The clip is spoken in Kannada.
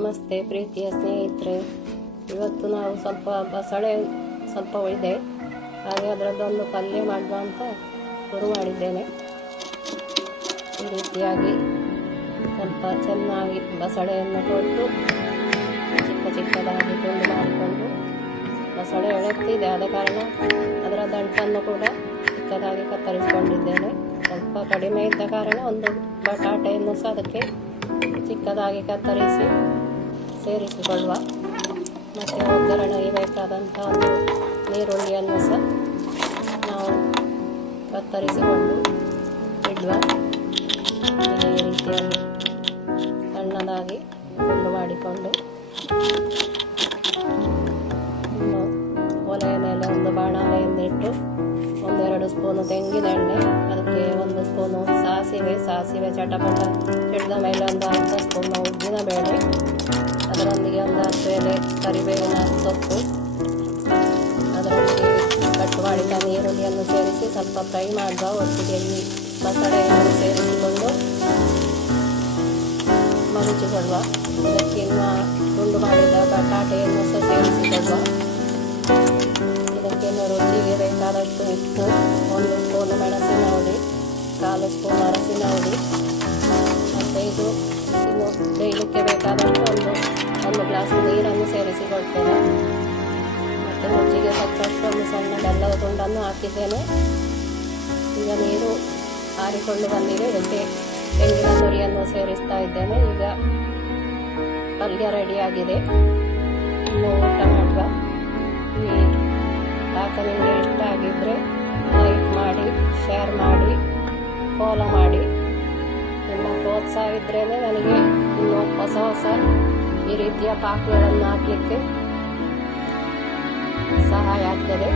ನಮಸ್ತೆ ಪ್ರೀತಿಯ ಸ್ನೇಹಿತರೆ, ಇವತ್ತು ನಾವು ಬಸಳೆ ಸ್ವಲ್ಪ ಉಳಿದೆ, ಹಾಗೆ ಅದರದ್ದೊಂದು ಪಲ್ಯ ಮಾಡುವ ಅಂತ ಶುರು ಮಾಡಿದ್ದೇನೆ. ಈ ರೀತಿಯಾಗಿ ಸ್ವಲ್ಪ ಚೆನ್ನಾಗಿ ಬಸಳೆಯನ್ನು ಕೊಟ್ಟು ಚಿಕ್ಕದಾಗಿ ತುಂಡು ಮಾಡಿಕೊಂಡು, ಬಸಳೆ ಎಳೆತ್ತಿದೆ ಆದ ಕಾರಣ ಅದರ ದಂಟನ್ನು ಕೂಡ ಚಿಕ್ಕದಾಗಿ ಕತ್ತರಿಸಿಕೊಂಡಿದ್ದೇನೆ. ಸ್ವಲ್ಪ ಕಡಿಮೆ ಇದ್ದ ಕಾರಣ ಒಂದು ಬಟಾಟೆಯನ್ನು ಸಹ ಅದಕ್ಕೆ ಚಿಕ್ಕದಾಗಿ ಕತ್ತರಿಸಿ ಸೇರಿಸಿಕೊಳ್ಳುವ. ಮತ್ತು ಒಗ್ಗರಣೆಗೆ ಬೇಕಾದಂಥ ಒಂದು ನೀರುಳ್ಳಿಯನ್ನು ಸಹ ನಾವು ಕತ್ತರಿಸಿಕೊಂಡು ಇಡುವ. ಈ ರೀತಿಯಾಗಿ ಸಣ್ಣದಾಗಿ ತುಂಡು ಮಾಡಿಕೊಂಡು ಒಲೆಯ ಮೇಲೆ ಒಂದು ಬಾಣಲೆಯನ್ನು ಇಟ್ಟು 1-2 ಸ್ಪೂನು ತೆಂಗಿನೆಣ್ಣೆ, ಅದಕ್ಕೆ 1 ಸ್ಪೂನು ಸಾಸಿವೆ ಚಟಪಟ ಹಿಡಿದ ಮೇಲೆ ಒಂದು ಅರ್ಧ ಸ್ಪೂನು ಉದ್ದಿನ ಬೇಳೆ, ಅದರೊಂದಿಗೆ ಒಂದು 10 ಎಲೆ ಕರಿಬೇವಿನ ಸೊಪ್ಪು, ಅದರೊಂದಿಗೆ ಕಟ್ ಮಾಡಿದ ನೀರುಳ್ಳಿಯನ್ನು ಸೇರಿಸಿ ಸ್ವಲ್ಪ ಫ್ರೈ ಮಾಡುವ. ಒಟ್ಟಿಗೆ ಈ ಬಸಳೆಯನ್ನು ಸೇರಿಸಿಕೊಂಡು ಮಗುಚಿಕೊಳ್ಳುವ. ಇದಕ್ಕಿನ್ನ ತುಂಡು ಮಾಡಿದ ಬಟಾಟೆಯನ್ನು ಸಹ ಸೇರಿಸಿಕೊಳ್ಳುವ. ಇದಕ್ಕಿನ್ನು ರುಚಿಗೆ ಬೇಕಾದಷ್ಟು ಉಪ್ಪು, 1 ಸ್ಪೂನು ಮೆಣಸಿನ ಹುಡಿ, 1/4 ಸ್ಪೂನ್ ಅರಸಿನ ಹುಡಿ, ಮತ್ತು ಇನ್ನು ಬೇಯಲಿಕ್ಕೆ ಬೇಕಾದಷ್ಟು ಒಂದು ಗ್ಲಾಸ್ ನೀರನ್ನು ಸೇರಿಸಿಕೊಳ್ತೇನೆ. ಮತ್ತು ರುಚಿಗೆ ತಕ್ಕಷ್ಟು ಒಂದು ಸಣ್ಣ ಬೆಲ್ಲದ ತುಂಡನ್ನು ಹಾಕಿದ್ದೇನೆ. ಈಗ ನೀರು ಆರಿಕೊಂಡು ಬಂದಿದೆ, ಇದಕ್ಕೆ ತೆಂಗಿನ ತುರಿಯನ್ನು ಸೇರಿಸ್ತಾ ಇದ್ದೇನೆ. ಈಗ ಪಲ್ಯ ರೆಡಿಯಾಗಿದೆ. ಇನ್ನು ಊಟ ಮಾಡುವ. ಈ ಪಾಕ ನಿಮಗೆ ಇಷ್ಟ ಆಗಿದ್ದರೆ ಲೈಕ್ ಮಾಡಿ, ಶೇರ್ ಮಾಡಿ, ಫಾಲೋ ಮಾಡಿ. ನಿಮ್ಮ ಪ್ರೋತ್ಸಾಹ ಇದ್ರೇ ನನಗೆ ಇನ್ನು ಹೊಸ ಈ ರೀತಿಯ ಪಾಕಗಳನ್ನು ಹಾಕಲಿಕ್ಕೆ ಸಹಾಯ ಆಗ್ತದೆ.